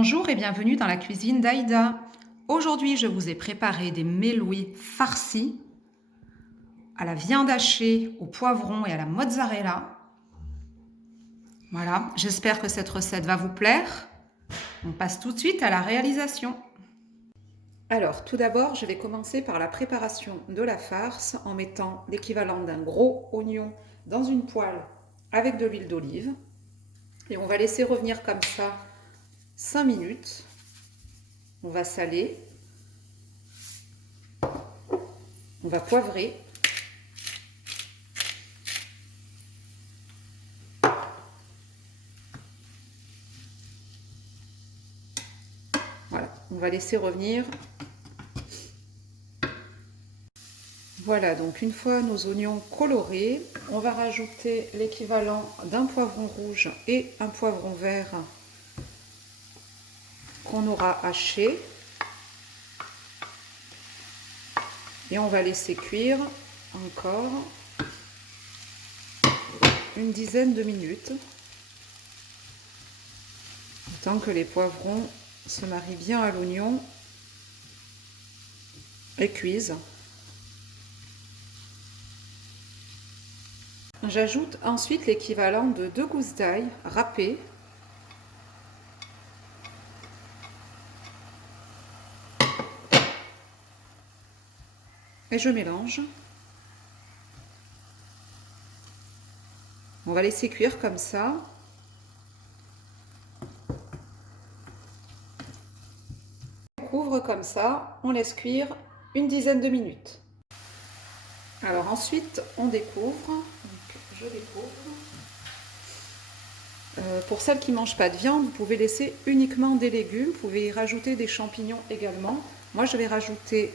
Bonjour et bienvenue dans la cuisine d'Aïda. Aujourd'hui, je vous ai préparé des mélouis farcis à la viande hachée, au poivron et à la mozzarella. Voilà, j'espère que cette recette va vous plaire. On passe tout de suite à la réalisation. Alors, tout d'abord, je vais commencer par la préparation de la farce en mettant l'équivalent d'un gros oignon dans une poêle avec de l'huile d'olive. Et on va laisser revenir comme ça 5 minutes. On va saler. On va poivrer. Voilà, on va laisser revenir. Voilà, donc une fois nos oignons colorés, on va rajouter l'équivalent d'un poivron rouge et un poivron vert qu'on aura haché. Et on va laisser cuire encore une dizaine de minutes, tant que les poivrons se marient bien à l'oignon et cuisent. J'ajoute ensuite l'équivalent de 2 gousses d'ail râpées. Et je mélange. On va laisser cuire comme ça. On couvre comme ça, on laisse cuire une dizaine de minutes. Alors ensuite, on découvre. Donc, je découvre. Pour celles qui ne mangent pas de viande, vous pouvez laisser uniquement des légumes. Vous pouvez y rajouter des champignons également. Moi, je vais rajouter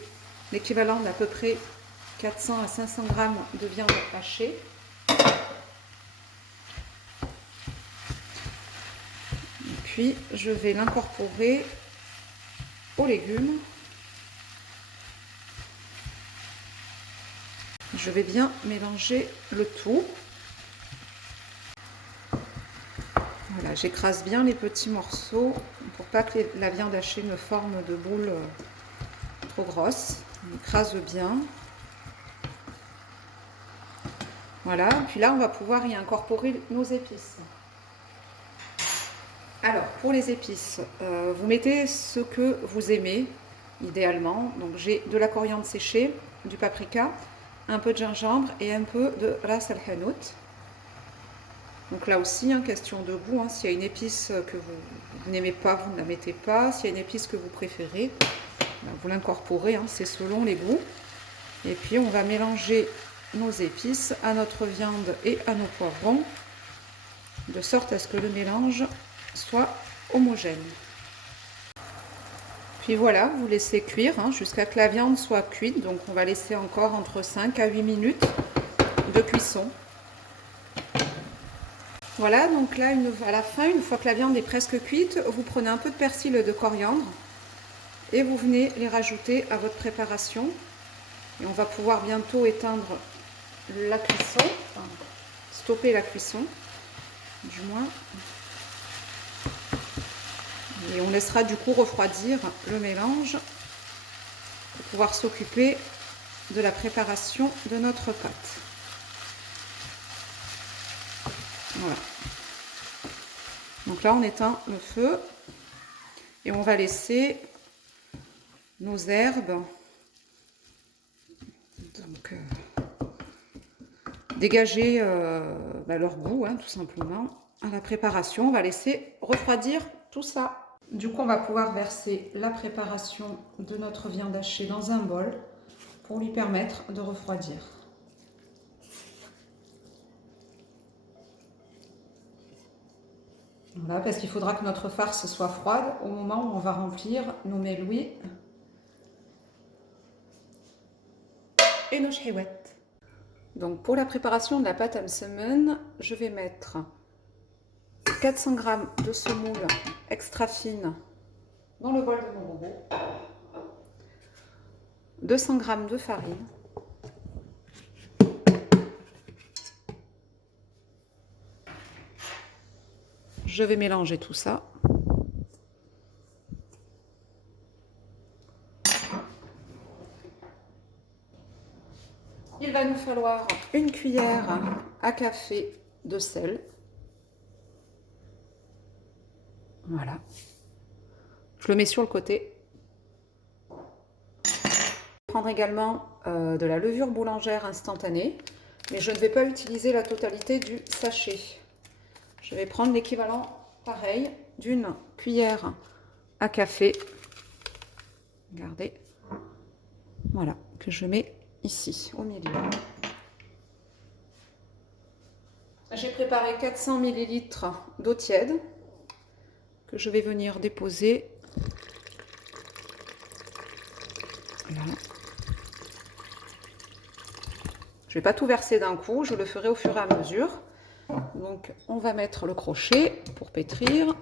l'équivalent d'à peu près 400 à 500 grammes de viande hachée. Et puis, je vais l'incorporer aux légumes. Je vais bien mélanger le tout. Voilà, j'écrase bien les petits morceaux pour pas que la viande hachée me forme de boules trop grosses. On écrase bien. Voilà, puis là on va pouvoir y incorporer nos épices. Alors pour les épices, vous mettez ce que vous aimez idéalement. Donc j'ai de la coriandre séchée, du paprika, un peu de gingembre et un peu de ras el hanout. Donc là aussi, hein, question de goût, hein, s'il y a une épice que vous n'aimez pas, vous ne la mettez pas. S'il y a une épice que vous préférez, ben, vous l'incorporez, hein, c'est selon les goûts. Et puis on va mélanger nos épices à notre viande et à nos poivrons, de sorte à ce que le mélange soit homogène. Puis voilà, vous laissez cuire hein, jusqu'à que la viande soit cuite. Donc on va laisser encore entre 5 à 8 minutes de cuisson. Voilà, donc là, à la fin, une fois que la viande est presque cuite, vous prenez un peu de persil et de coriandre et vous venez les rajouter à votre préparation. Et on va pouvoir bientôt éteindre la cuisson, enfin, stopper la cuisson, du moins. Et on laissera du coup refroidir le mélange pour pouvoir s'occuper de la préparation de notre pâte. Voilà. Donc là, on éteint le feu et on va laisser nos herbes donc, dégager leur goût, hein, tout simplement, à la préparation. On va laisser refroidir tout ça. Du coup, on va pouvoir verser la préparation de notre viande hachée dans un bol pour lui permettre de refroidir. Voilà, parce qu'il faudra que notre farce soit froide au moment où on va remplir nos mélouis et nos chouettes. Donc pour la préparation de la pâte à msemen, je vais mettre 400 g de semoule extra fine dans le bol de mon robot, 200 g de farine, je vais mélanger tout ça. il va nous falloir une cuillère à café de sel. Voilà. Je le mets sur le côté. Je vais prendre également de la levure boulangère instantanée, mais je ne vais pas utiliser la totalité du sachet. Je vais prendre l'équivalent, pareil, d'une cuillère à café. Regardez. Voilà, que je mets ici, au milieu. J'ai préparé 400 ml d'eau tiède que je vais venir déposer. Voilà. Je ne vais pas tout verser d'un coup, je le ferai au fur et à mesure. Donc on va mettre le crochet pour pétrir.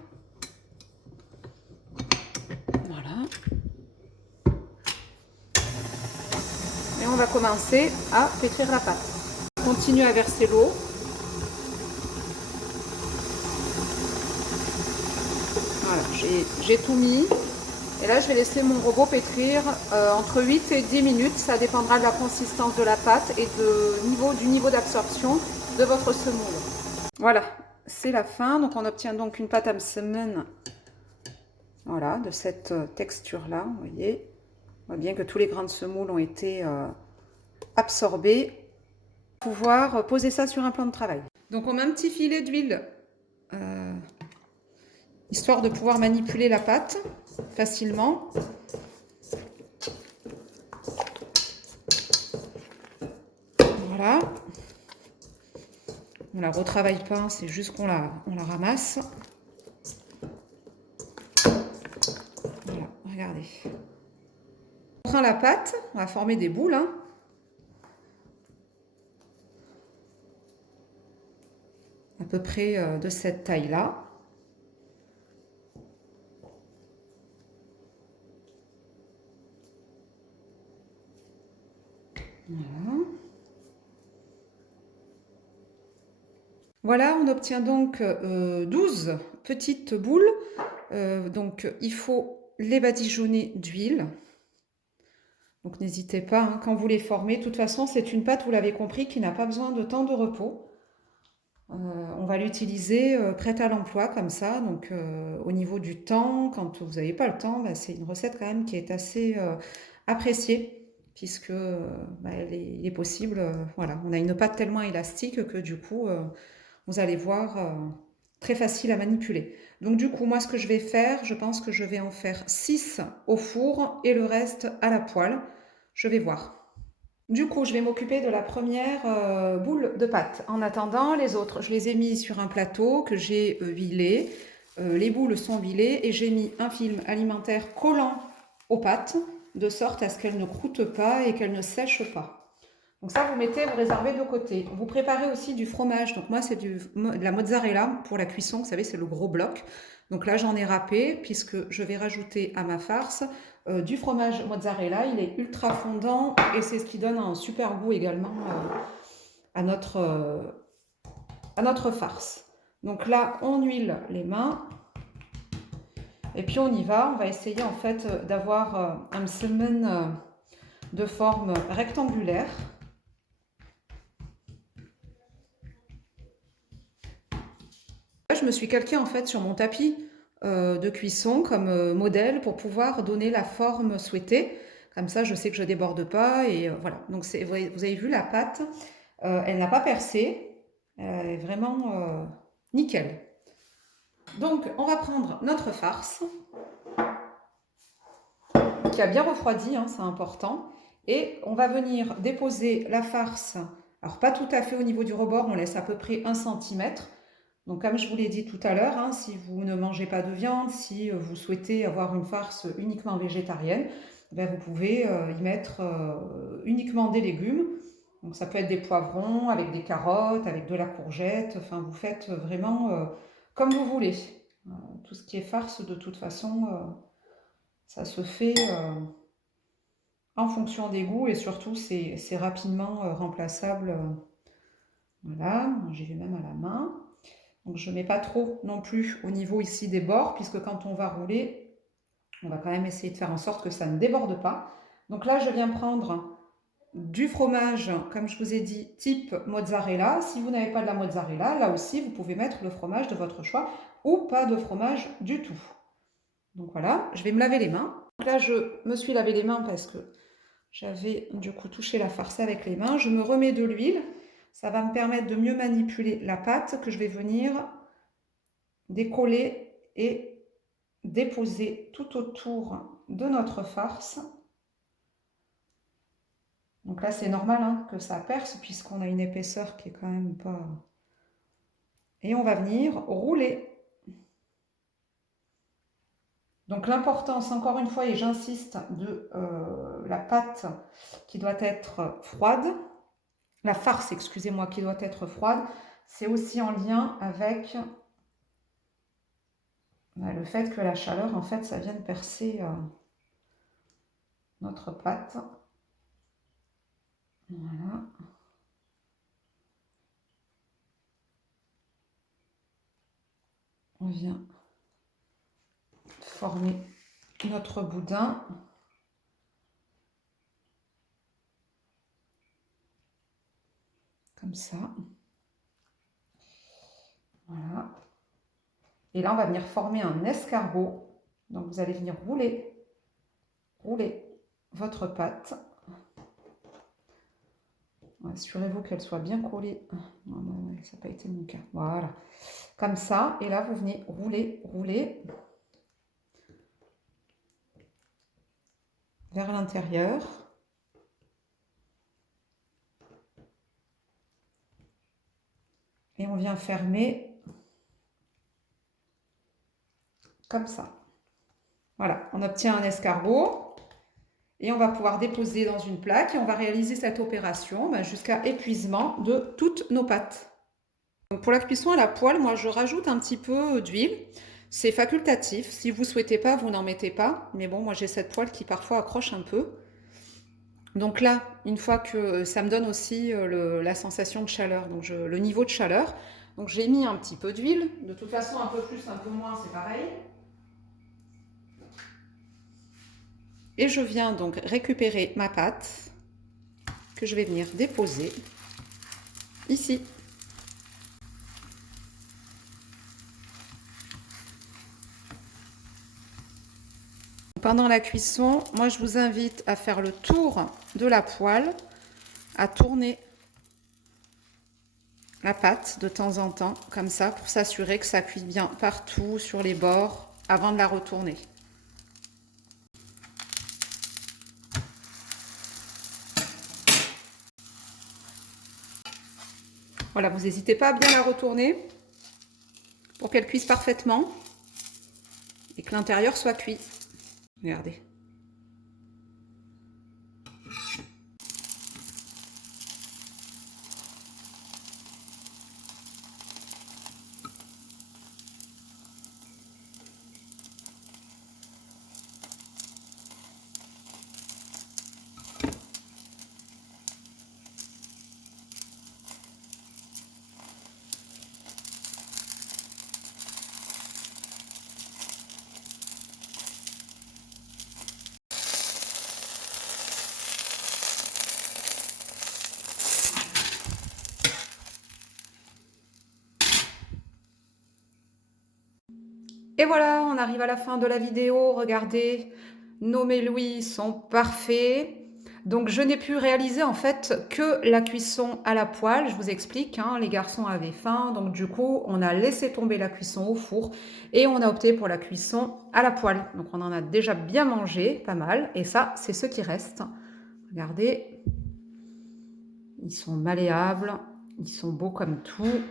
Voilà. Et on va commencer à pétrir la pâte. Continue à verser l'eau. Voilà, j'ai tout mis. Et là, je vais laisser mon robot pétrir entre 8 et 10 minutes. Ça dépendra de la consistance de la pâte et du niveau d'absorption de votre semoule. Voilà, c'est la fin. Donc, on obtient donc une pâte à msemen. Voilà, de cette texture-là, vous voyez. On voit bien que tous les grains de semoule ont été absorbés. Pouvoir poser ça sur un plan de travail. Donc, on met un petit filet d'huile. Histoire de pouvoir manipuler la pâte facilement. Voilà. On ne la retravaille pas, c'est juste qu'on la ramasse. Voilà, regardez. On prend la pâte, on va former des boules. Hein. À peu près de cette taille-là. Voilà. Voilà, on obtient donc 12 petites boules. Donc, il faut les badigeonner d'huile. Donc, n'hésitez pas, hein, quand vous les formez. De toute façon, c'est une pâte, vous l'avez compris, qui n'a pas besoin de temps de repos. On va l'utiliser prête à l'emploi, comme ça. Donc, au niveau du temps, quand vous n'avez pas le temps, bah, c'est une recette quand même qui est assez appréciée, puisque bah, il est possible, voilà, on a une pâte tellement élastique que du coup, vous allez voir, très facile à manipuler. Donc du coup, moi ce que je vais faire, je pense que je vais en faire 6 au four et le reste à la poêle. Je vais voir. Du coup, je vais m'occuper de la première boule de pâte. En attendant, les autres, je les ai mis sur un plateau que j'ai huilé. Les boules sont huilées et j'ai mis un film alimentaire collant aux pâtes, de sorte à ce qu'elles ne croûtent pas et qu'elles ne sèchent pas. Donc ça, vous mettez, vous réservez de côté. Vous préparez aussi du fromage. Donc moi, c'est de la mozzarella pour la cuisson. Vous savez, c'est le gros bloc. Donc là, j'en ai râpé puisque je vais rajouter à ma farce du fromage mozzarella. Il est ultra fondant et c'est ce qui donne un super goût également à notre farce. Donc là, on huile les mains. Et puis on y va. On va essayer en fait d'avoir un msemen de forme rectangulaire. Je me suis calquée en fait sur mon tapis de cuisson comme modèle pour pouvoir donner la forme souhaitée. Comme ça, je sais que je ne déborde pas. Et voilà. Donc, vous avez vu la pâte, elle n'a pas percé. Elle est vraiment nickel. Donc, on va prendre notre farce qui a bien refroidi, hein, c'est important. Et on va venir déposer la farce. Alors, pas tout à fait au niveau du rebord, on laisse à peu près 1 cm. Donc, comme je vous l'ai dit tout à l'heure, hein, si vous ne mangez pas de viande, si vous souhaitez avoir une farce uniquement végétarienne, ben vous pouvez y mettre uniquement des légumes. Donc, ça peut être des poivrons avec des carottes, avec de la courgette. Enfin, vous faites vraiment comme vous voulez. Tout ce qui est farce, de toute façon, ça se fait en fonction des goûts et surtout, c'est rapidement remplaçable. Voilà, j'y vais même à la main. Donc je ne mets pas trop non plus au niveau ici des bords, puisque quand on va rouler, on va quand même essayer de faire en sorte que ça ne déborde pas. Donc là, je viens prendre du fromage, comme je vous ai dit, type mozzarella. Si vous n'avez pas de la mozzarella, là aussi, vous pouvez mettre le fromage de votre choix ou pas de fromage du tout. Donc voilà, je vais me laver les mains. Donc là, je me suis lavé les mains parce que j'avais du coup touché la farce avec les mains. Je me remets de l'huile. Ça va me permettre de mieux manipuler la pâte que je vais venir décoller et déposer tout autour de notre farce. Donc là, c'est normal hein, que ça perce puisqu'on a une épaisseur qui est quand même pas... Et on va venir rouler. Donc l'importance, encore une fois, et j'insiste, de la pâte qui doit être froide, la farce, excusez-moi, qui doit être froide, c'est aussi en lien avec le fait que la chaleur, en fait, ça vienne percer notre pâte. Voilà. On vient former notre boudin. Comme ça. Voilà. Et là, on va venir former un escargot. Donc, vous allez venir rouler votre pâte. Assurez-vous qu'elle soit bien collée. Non, ça n'a pas été mon cas. Voilà. Comme ça. Et là, vous venez rouler vers l'intérieur. Et on vient fermer comme ça. Voilà, on obtient un escargot et on va pouvoir déposer dans une plaque et on va réaliser cette opération jusqu'à épuisement de toutes nos pâtes. Donc pour la cuisson à la poêle, moi je rajoute un petit peu d'huile. C'est facultatif, si vous ne souhaitez pas, vous n'en mettez pas. Mais bon, moi j'ai cette poêle qui parfois accroche un peu. Donc là, une fois que ça me donne aussi la sensation de chaleur, donc le niveau de chaleur. Donc j'ai mis un petit peu d'huile. De toute façon, un peu plus, un peu moins, c'est pareil. Et je viens donc récupérer ma pâte que je vais venir déposer ici. Pendant la cuisson, moi je vous invite à faire le tour de la poêle, à tourner la pâte de temps en temps, comme ça, pour s'assurer que ça cuit bien partout sur les bords avant de la retourner. Voilà, vous n'hésitez pas à bien la retourner pour qu'elle cuise parfaitement et que l'intérieur soit cuit. Regardez. Et voilà, on arrive à la fin de la vidéo. Regardez, nos mélouis sont parfaits. Donc je n'ai pu réaliser en fait que la cuisson à la poêle. Je vous explique, hein, les garçons avaient faim. Donc du coup, on a laissé tomber la cuisson au four et on a opté pour la cuisson à la poêle. Donc on en a déjà bien mangé, pas mal. Et ça, c'est ce qui reste. Regardez, ils sont malléables, ils sont beaux comme tout.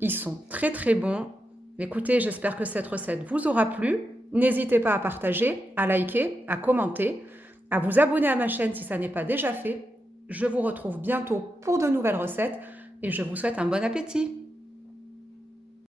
Ils sont très très bons. Écoutez, j'espère que cette recette vous aura plu. N'hésitez pas à partager, à liker, à commenter, à vous abonner à ma chaîne si ça n'est pas déjà fait. Je vous retrouve bientôt pour de nouvelles recettes et je vous souhaite un bon appétit.